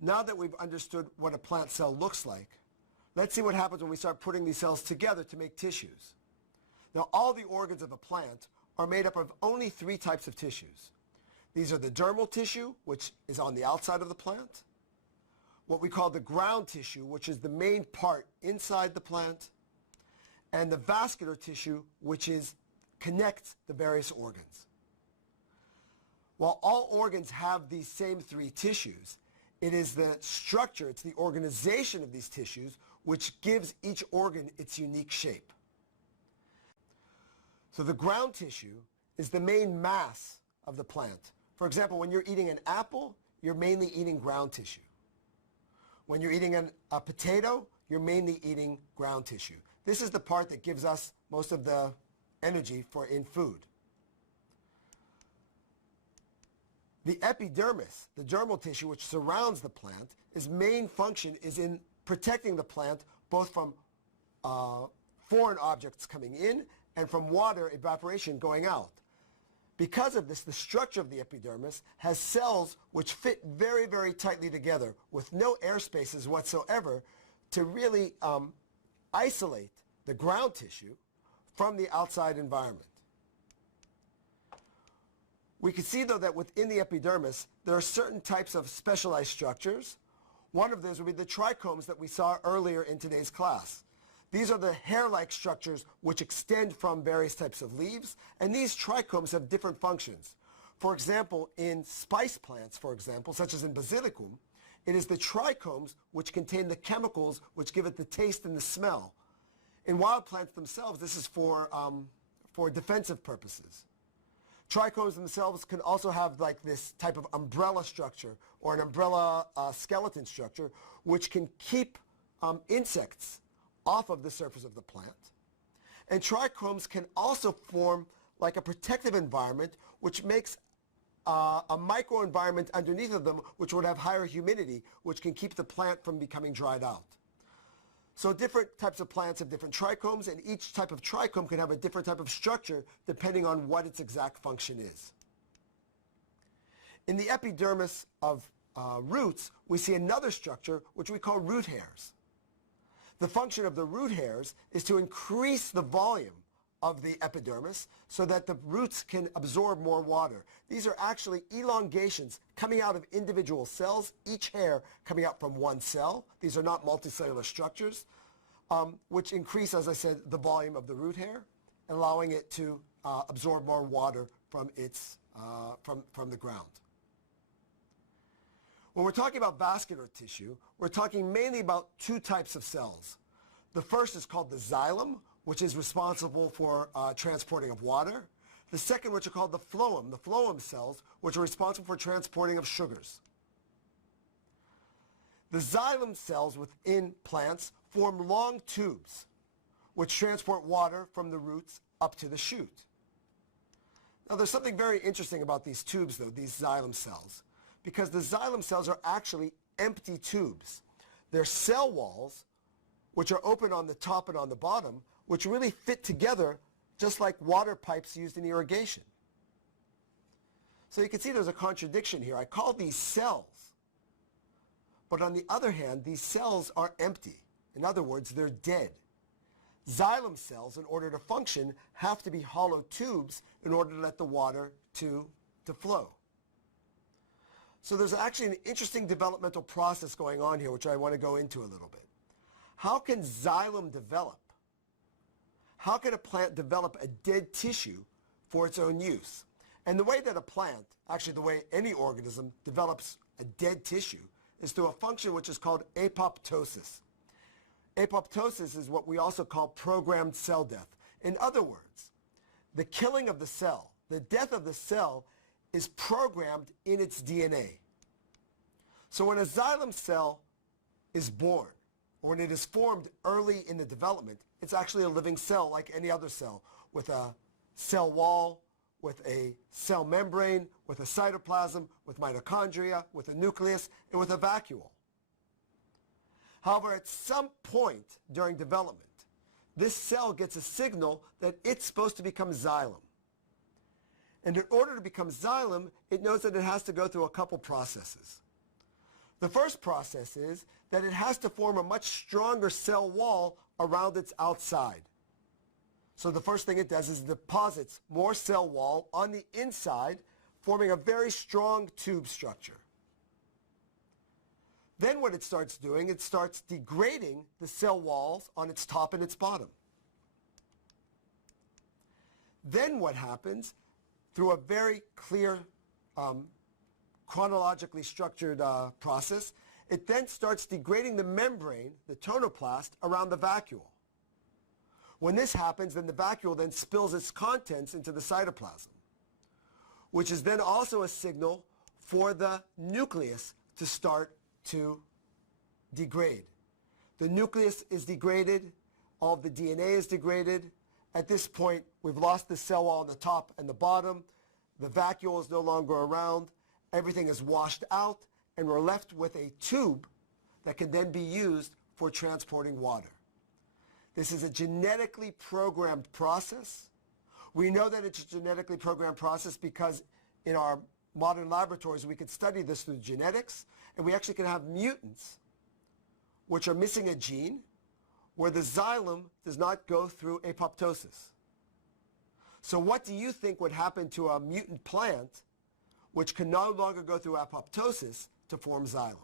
Now that we've understood what a plant cell looks like, let's see what happens when we start putting these cells together to make tissues. Now, all the organs of a plant are made up of only 3 types of tissues. These are the dermal tissue, which is on the outside of the plant, what we call the ground tissue, which is the main part inside the plant, and the vascular tissue, which connects the various organs. While all organs have these same 3 tissues, it is the structure, it's the organization of these tissues which gives each organ its unique shape. So the ground tissue is the main mass of the plant. For example, when you're eating an apple, you're mainly eating ground tissue. When you're eating a potato, you're mainly eating ground tissue. This is the part that gives us most of the energy in food. The epidermis, the dermal tissue which surrounds the plant, its main function is in protecting the plant both from foreign objects coming in and from water evaporation going out. Because of this, the structure of the epidermis has cells which fit very, very tightly together with no air spaces whatsoever to really isolate the ground tissue from the outside environment. We can see, though, that within the epidermis, there are certain types of specialized structures. One of those would be the trichomes that we saw earlier in today's class. These are the hair-like structures which extend from various types of leaves, and these trichomes have different functions. For example, in spice plants, for example, such as in basilicum, it is the trichomes which contain the chemicals which give it the taste and the smell. In wild plants themselves, this is for defensive purposes. Trichomes themselves can also have like this type of umbrella structure or an umbrella skeleton structure which can keep insects off of the surface of the plant. And trichomes can also form like a protective environment which makes a microenvironment underneath of them which would have higher humidity, which can keep the plant from becoming dried out. So different types of plants have different trichomes, and each type of trichome can have a different type of structure depending on what its exact function is. In the epidermis of roots, we see another structure which we call root hairs. The function of the root hairs is to increase the volume of the epidermis so that the roots can absorb more water. These are actually elongations coming out of individual cells, each hair coming out from one cell. These are not multicellular structures, which increase, as I said, the volume of the root hair, allowing it to absorb more water from the ground. When we're talking about vascular tissue, we're talking mainly about 2 types of cells. The first is called the xylem, which is responsible for transporting of water. The second, which are called the phloem cells, which are responsible for transporting of sugars. The xylem cells within plants form long tubes, which transport water from the roots up to the shoot. Now, there's something very interesting about these tubes, though, these xylem cells, because the xylem cells are actually empty tubes. They're cell walls, which are open on the top and on the bottom, which really fit together just like water pipes used in irrigation. So you can see there's a contradiction here. I call these cells, but on the other hand, these cells are empty. In other words, they're dead. Xylem cells, in order to function, have to be hollow tubes in order to let the water to flow. So there's actually an interesting developmental process going on here, which I want to go into a little bit. How can xylem develop? How can a plant develop a dead tissue for its own use? And the way that a plant, actually the way any organism develops a dead tissue, is through a function which is called apoptosis. Apoptosis is what we also call programmed cell death. In other words, the killing of the cell, the death of the cell, is programmed in its DNA. So when a xylem cell is born, or when it is formed early in the development, it's actually a living cell like any other cell, with a cell wall, with a cell membrane, with a cytoplasm, with mitochondria, with a nucleus, and with a vacuole. However, at some point during development, this cell gets a signal that it's supposed to become xylem. And in order to become xylem, it knows that it has to go through a couple processes. The first process is that it has to form a much stronger cell wall around its outside. So the first thing it does is it deposits more cell wall on the inside, forming a very strong tube structure. Then what it starts doing, it starts degrading the cell walls on its top and its bottom. Then what happens, through a very clear, chronologically structured process, it then starts degrading the membrane, the tonoplast, around the vacuole. When this happens, then the vacuole then spills its contents into the cytoplasm, which is then also a signal for the nucleus to start to degrade. The nucleus is degraded, all of the DNA is degraded. At this point, we've lost the cell wall on the top and the bottom. The vacuole is no longer around. Everything is washed out, and we're left with a tube that can then be used for transporting water. This is a genetically programmed process. We know that it's a genetically programmed process because in our modern laboratories we can study this through genetics, and we actually can have mutants which are missing a gene where the xylem does not go through apoptosis. So what do you think would happen to a mutant plant which can no longer go through apoptosis to form xylem?